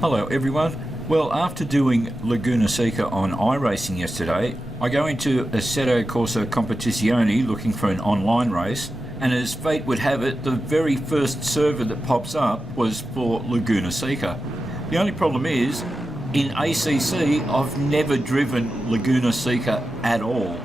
Hello everyone. Well, after doing Laguna Sequel on iRacing yesterday, I go into Assetto Corsa Competizione looking for an online race, and as fate would have it, the very first server that pops up was for Laguna Sequel. The only problem is, in ACC, I've never driven Laguna Sequel at all.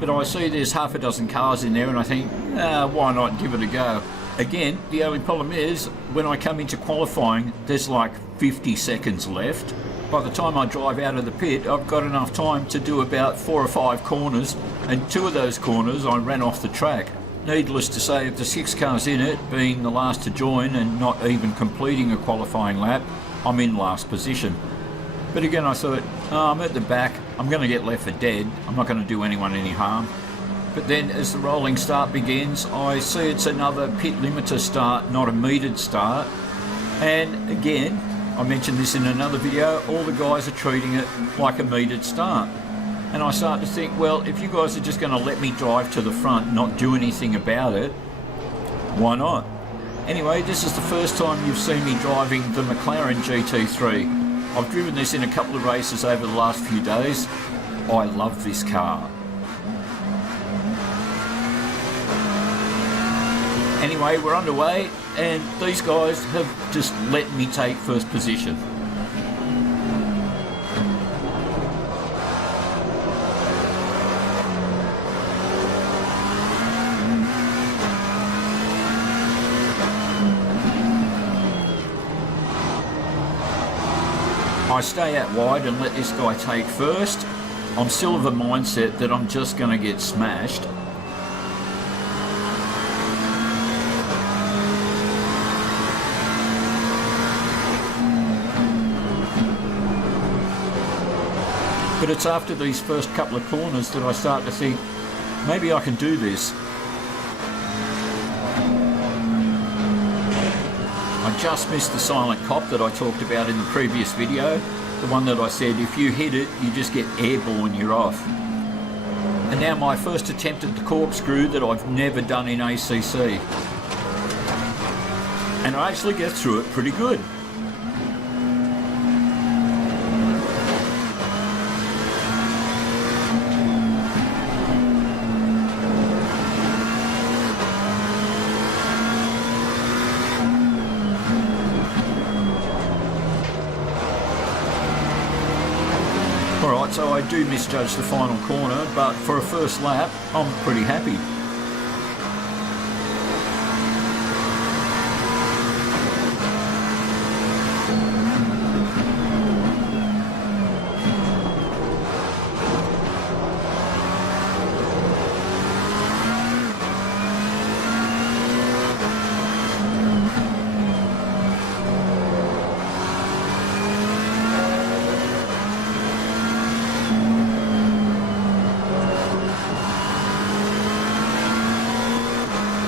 But I see there's half a dozen cars in there and I think, why not give it a go? Again, the only problem is, when I come into qualifying, there's like 50 seconds left. By the time I drive out of the pit, I've got enough time to do about 4 or 5 corners, and 2 of those corners I ran off the track. Needless to say, of the 6 cars in it, being the last to join and not even completing a qualifying lap, I'm in last position. But again, I thought, I'm at the back, I'm going to get left for dead, I'm not going to do anyone any harm. But then as the rolling start begins, I see it's another pit limiter start, not a metered start. And again, I mentioned this in another video, all the guys are treating it like a metered start. And I start to think, well, if you guys are just going to let me drive to the front, not do anything about it, why not? Anyway, this is the first time you've seen me driving the McLaren GT3. I've driven this in a couple of races over the last few days. I love this car. Anyway, we're underway, and these guys have just let me take first position. I stay out wide and let this guy take first. I'm still of the mindset that I'm just going to get smashed. But it's after these first couple of corners that I start to think, maybe I can do this. I just missed the silent cop that I talked about in the previous video. The one that I said, if you hit it, you just get airborne, you're off. And now my first attempt at the corkscrew that I've never done in ACC. And I actually get through it pretty good. Alright, so I do misjudge the final corner, but for a first lap, I'm pretty happy.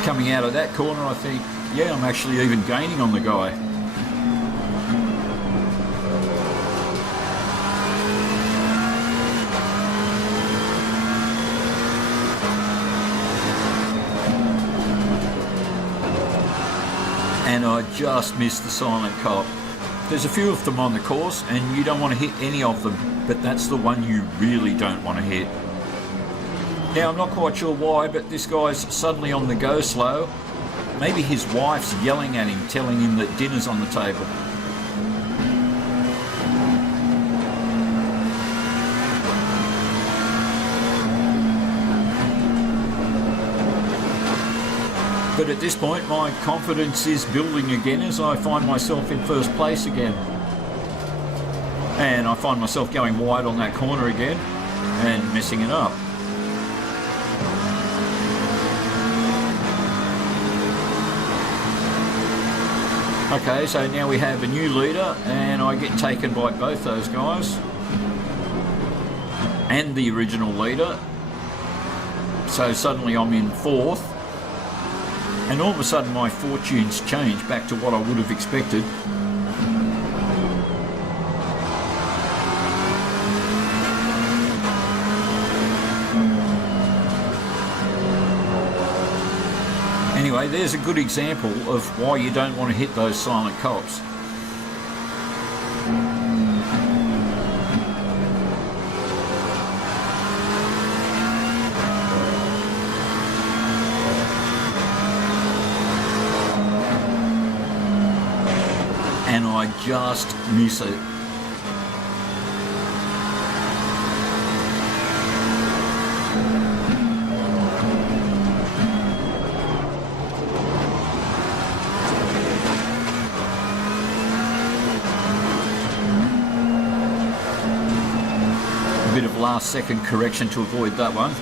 Coming out of that corner, I think, yeah, I'm actually even gaining on the guy. And I just missed the silent cop. There's a few of them on the course, and you don't want to hit any of them, but that's the one you really don't want to hit. Now, I'm not quite sure why, but this guy's suddenly on the go slow. Maybe his wife's yelling at him, telling him that dinner's on the table. But at this point, my confidence is building again as I find myself in first place again. And I find myself going wide on that corner again and messing it up. Okay, so now we have a new leader, and I get taken by both those guys and the original leader. So suddenly I'm in 4th, and all of a sudden my fortunes change back to what I would have expected. Anyway, there's a good example of why you don't want to hit those silent cops. I just miss it. A bit of last second correction to avoid that one.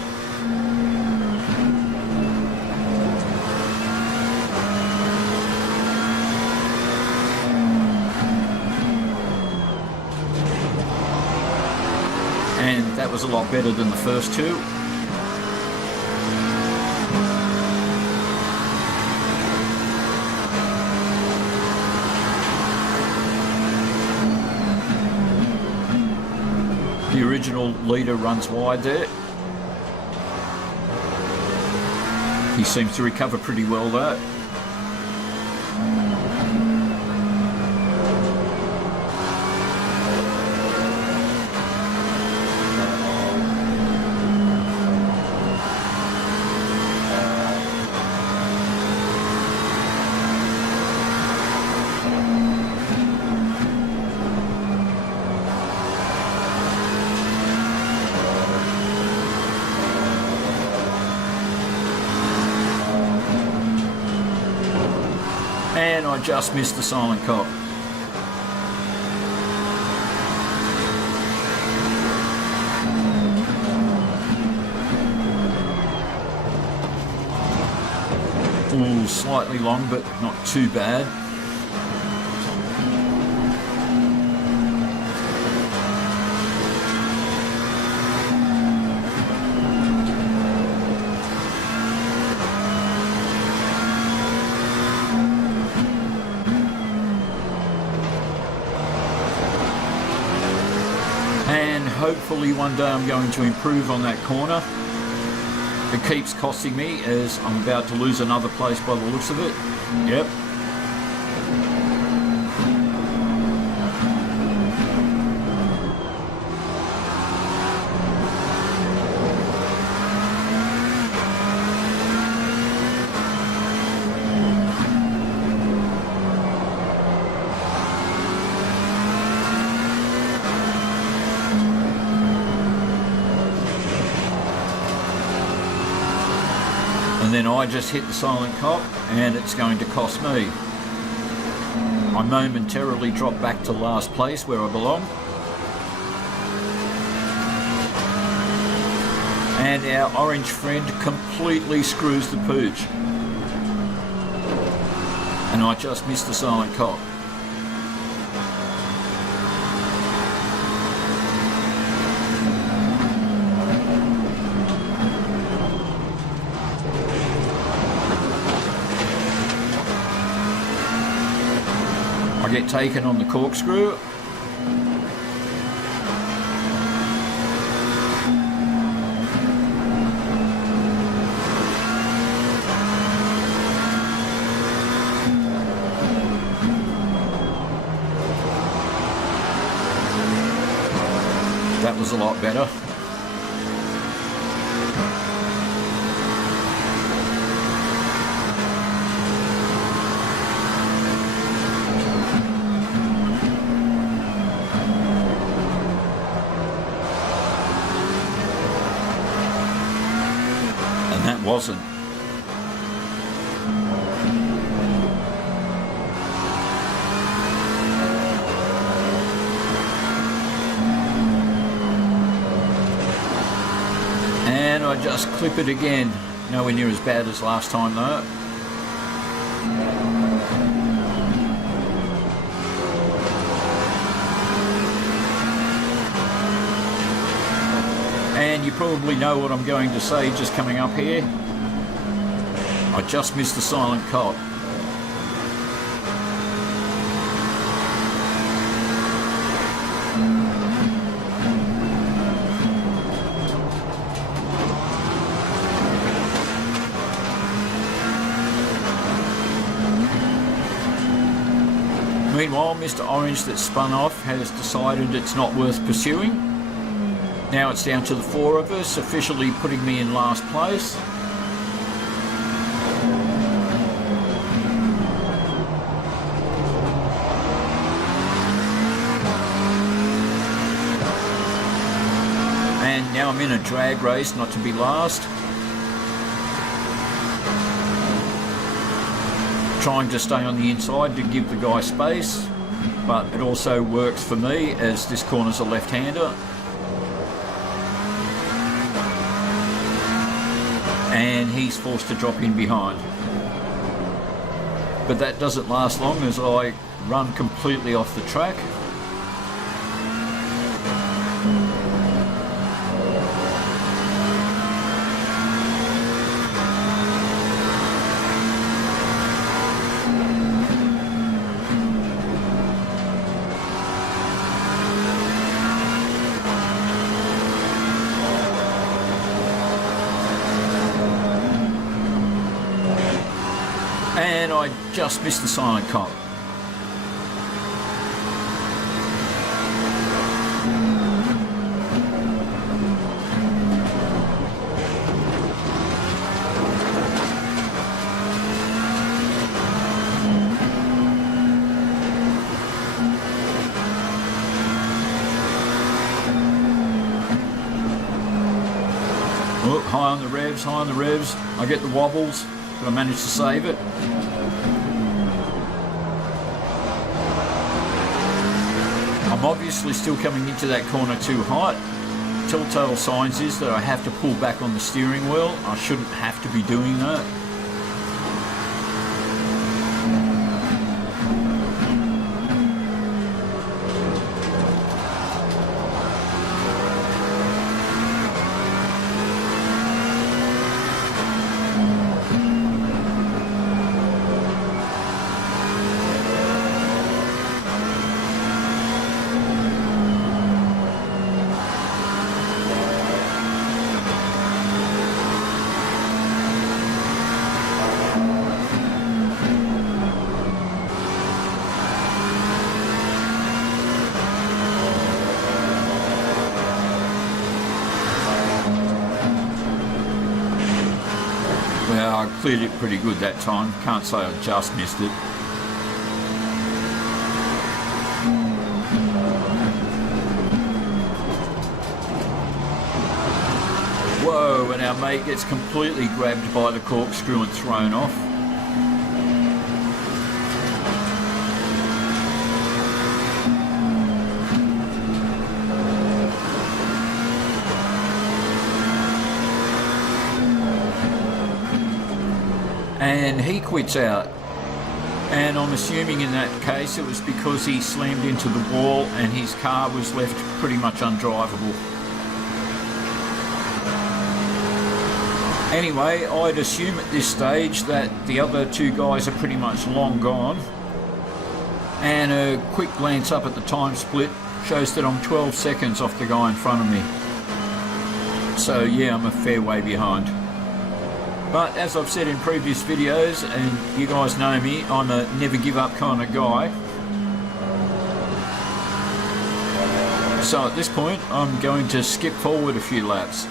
And that was a lot better than the first two. The original leader runs wide there. He seems to recover pretty well though. And I just missed the silent cop. Ooh, slightly long, but not too bad. Hopefully one day I'm going to improve on that corner. It keeps costing me as I'm about to lose another place by the looks of it. Yep. And then I just hit the silent cop and it's going to cost me. I momentarily drop back to last place where I belong. And our orange friend completely screws the pooch. And I just missed the silent cop. I get taken on the corkscrew. That was a lot better. That wasn't. And I just clip it again. Nowhere near as bad as last time though. And you probably know what I'm going to say just coming up here. I just missed the silent cop. Meanwhile, Mr. Orange that spun off has decided it's not worth pursuing. Now it's down to the four of us, officially putting me in last place. Now I'm in a drag race, not to be last. Trying to stay on the inside to give the guy space, but it also works for me as this corner's a left-hander. And he's forced to drop in behind. But that doesn't last long as I run completely off the track. And I just missed the silent cop. Oh, high on the revs, high on the revs. I get the wobbles, but I managed to save it. I'm obviously still coming into that corner too hot. Telltale signs is that I have to pull back on the steering wheel. I shouldn't have to be doing that. Well, I cleared it pretty good that time. Can't say I just missed it. Whoa, and our mate gets completely grabbed by the corkscrew and thrown off. And he quits out, and I'm assuming in that case it was because he slammed into the wall and his car was left pretty much undrivable. Anyway, I'd assume at this stage that the other two guys are pretty much long gone, and a quick glance up at the time split shows that I'm 12 seconds off the guy in front of me. So yeah, I'm a fair way behind. But as I've said in previous videos, and you guys know me, I'm a never give up kind of guy. So at this point, I'm going to skip forward a few laps.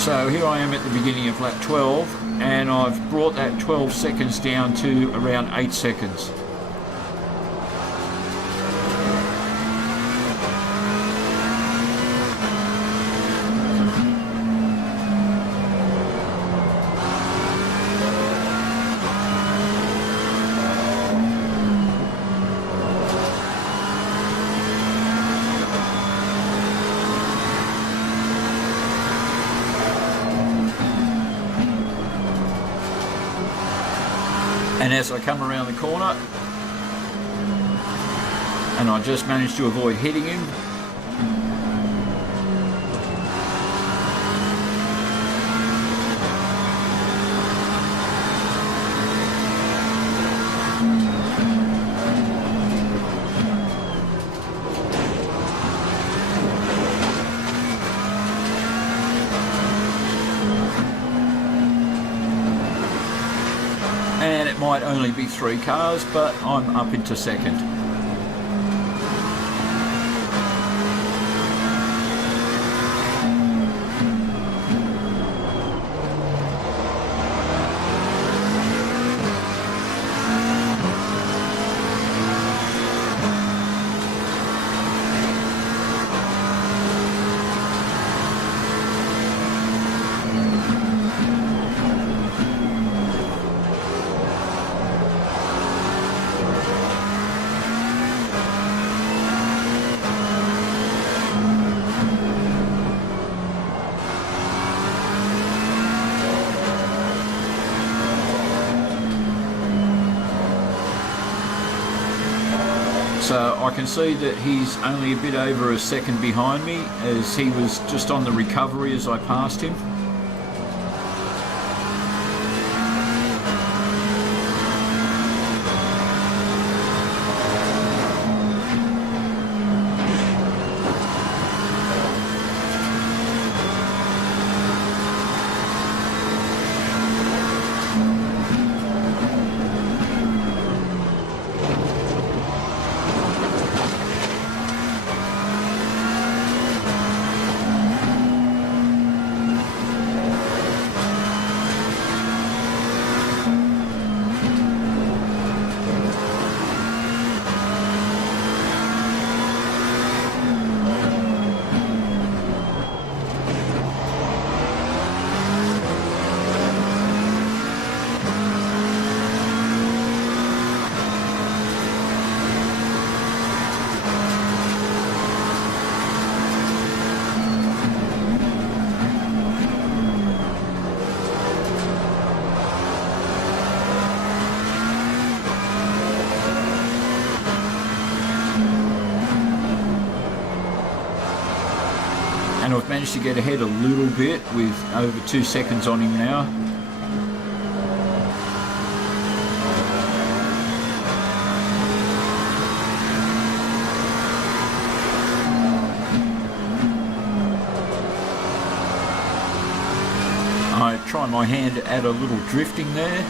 So here I am at the beginning of lap 12, and I've brought that 12 seconds down to around 8 seconds. And as I come around the corner, and I just managed to avoid hitting him. And it might only be 3 cars, but I'm up into second. I can see that he's only a bit over a second behind me, as he was just on the recovery as I passed him. And I've managed to get ahead a little bit with over 2 seconds on him now. I tried my hand at a little drifting there.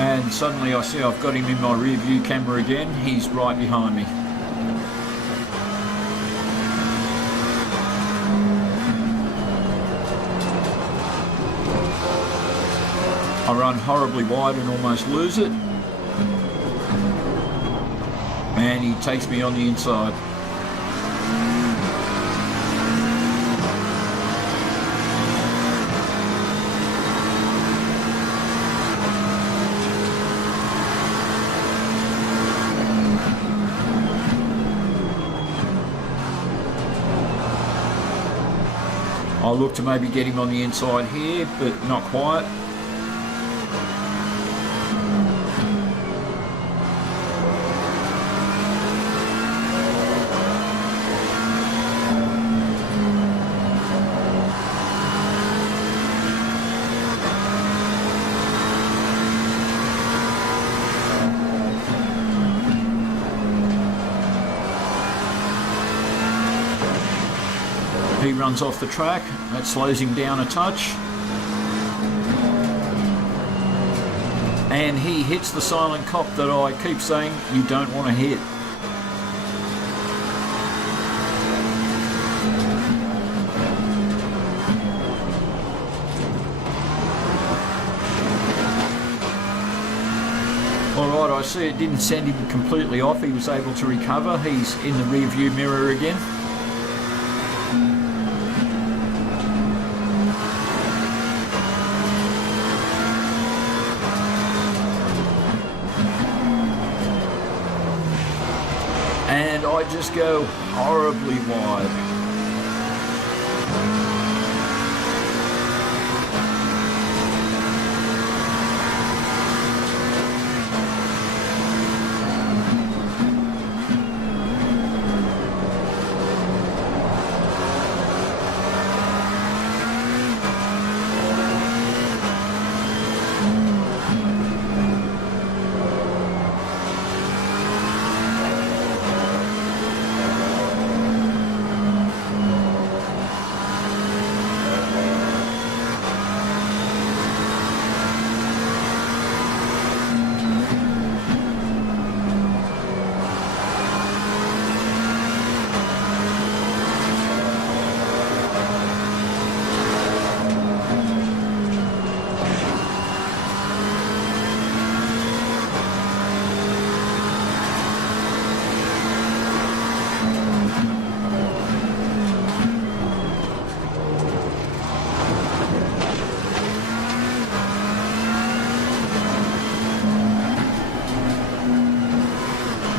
And suddenly I see I've got him in my rear view camera again. He's right behind me. I run horribly wide and almost lose it. And he takes me on the inside. I'll look to maybe get him on the inside here, but not quite. He runs off the track, that slows him down a touch. And he hits the silent cop that I keep saying you don't want to hit. Alright, I see it didn't send him completely off, he was able to recover. He's in the rear view mirror again. And I just go horribly wide.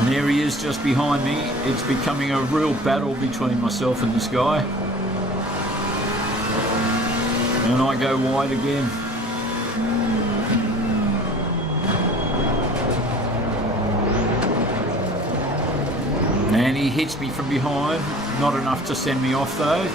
And there he is just behind me. It's becoming a real battle between myself and this guy. And I go wide again. And he hits me from behind. Not enough to send me off though.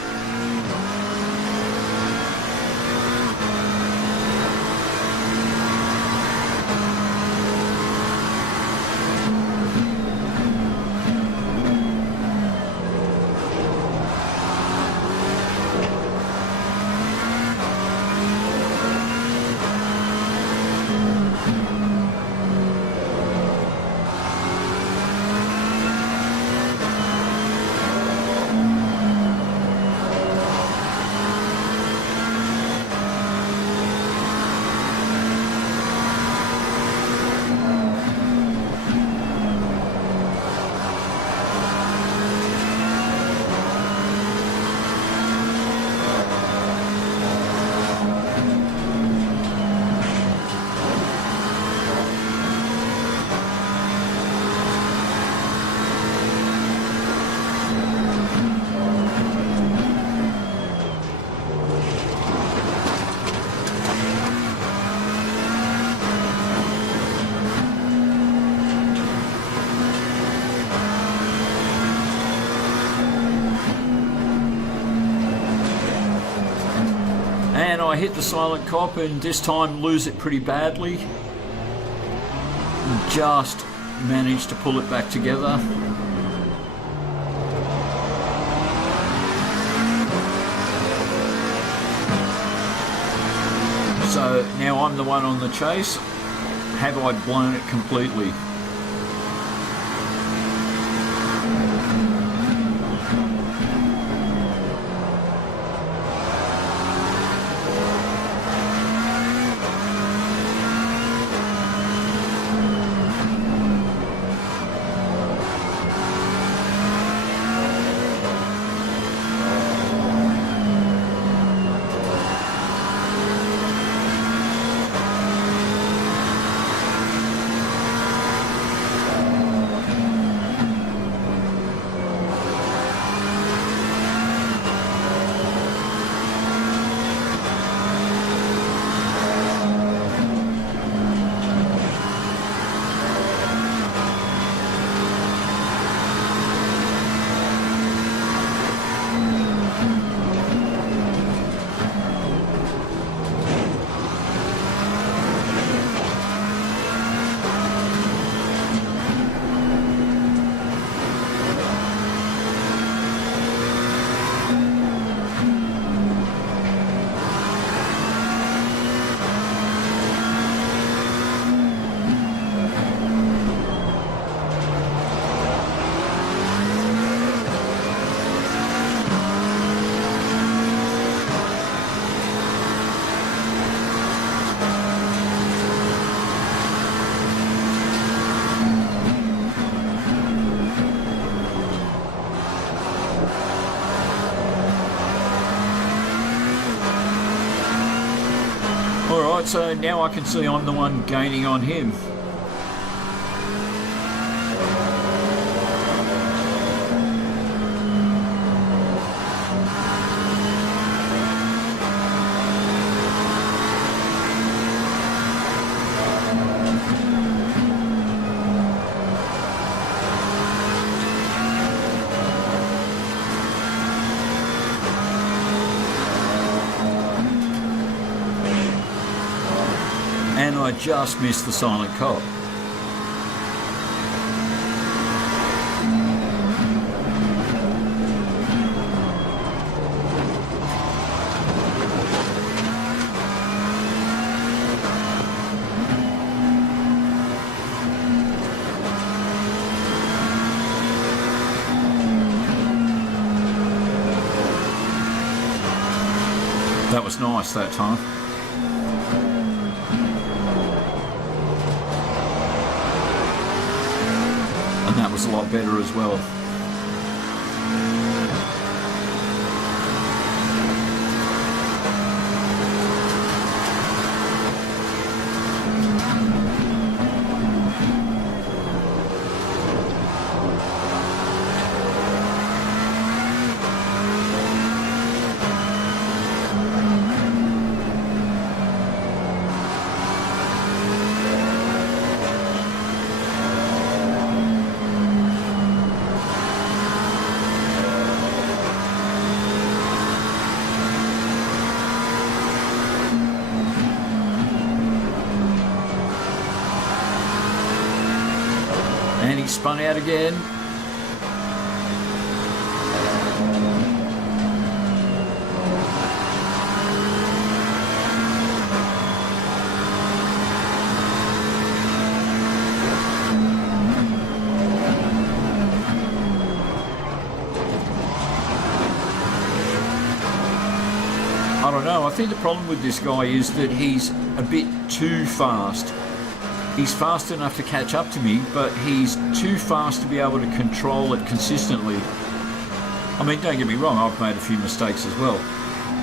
And I hit the silent cop and this time lose it pretty badly. Just managed to pull it back together. So now I'm the one on the chase. Have I blown it completely? Alright, so now I can see I'm the one gaining on him. And I just missed the silent cop. That was nice that time. And that was a lot better as well. And he spun out again. I don't know, I think the problem with this guy is that he's a bit too fast. He's fast enough to catch up to me, but he's too fast to be able to control it consistently. I mean, don't get me wrong, I've made a few mistakes as well.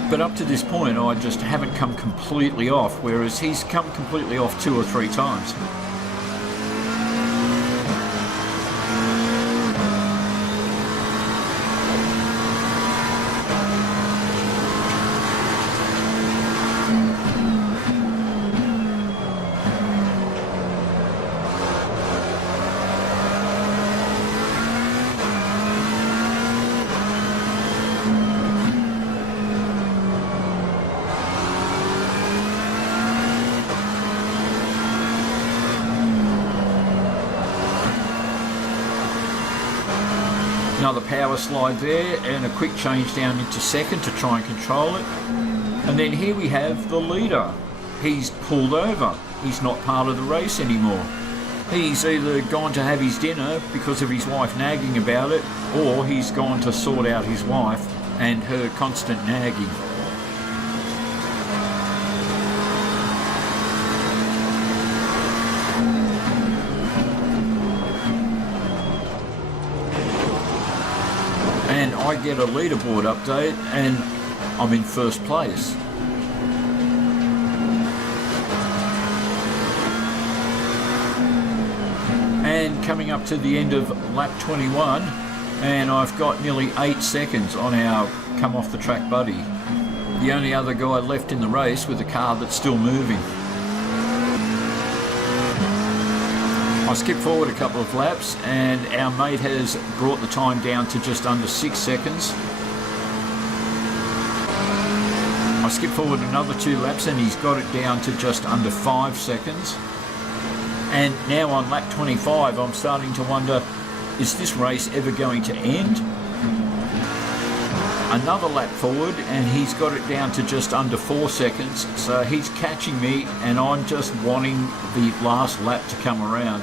But up to this point, I just haven't come completely off, whereas he's come completely off 2 or 3 times. Another power slide there and a quick change down into second to try and control it. And then here we have the leader. He's pulled over. He's not part of the race anymore. He's either gone to have his dinner because of his wife nagging about it, or he's gone to sort out his wife and her constant nagging. And I get a leaderboard update and I'm in first place. And coming up to the end of lap 21, and I've got nearly 8 seconds on our come off the track buddy. The only other guy left in the race with a car that's still moving. I skipped forward a couple of laps and our mate has brought the time down to just under 6 seconds. I skipped forward another 2 laps and he's got it down to just under 5 seconds. And now on lap 25 I'm starting to wonder, is this race ever going to end? Another lap forward and he's got it down to just under 4 seconds, so he's catching me and I'm just wanting the last lap to come around.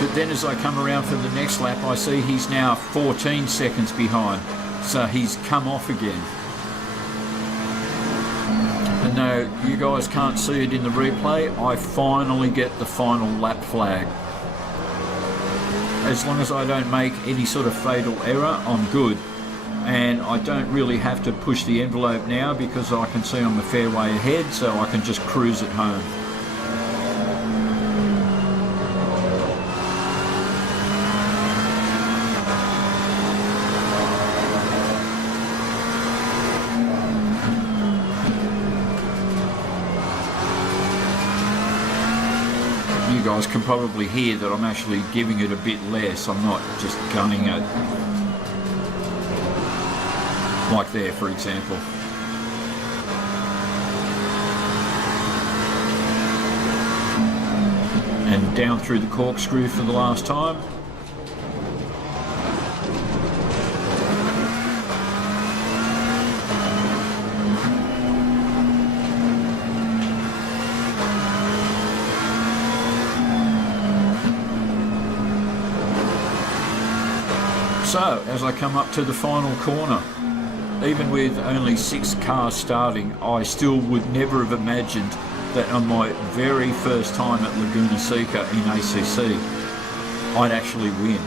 But then as I come around for the next lap I see he's now 14 seconds behind, so he's come off again. And though you guys can't see it in the replay, I finally get the final lap flag. As long as I don't make any sort of fatal error, I'm good. And I don't really have to push the envelope now because I can see I'm a fair way ahead, so I can just cruise it home. You guys can probably hear that I'm actually giving it a bit less. I'm not just gunning it. Like there, for example. And down through the corkscrew for the last time. So, as I come up to the final corner, even with only 6 cars starting, I still would never have imagined that on my very first time at Laguna Sequel in ACC, I'd actually win.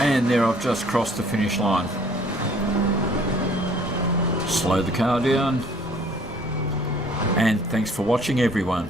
And there I've just crossed the finish line. Slow the car down. And thanks for watching, everyone.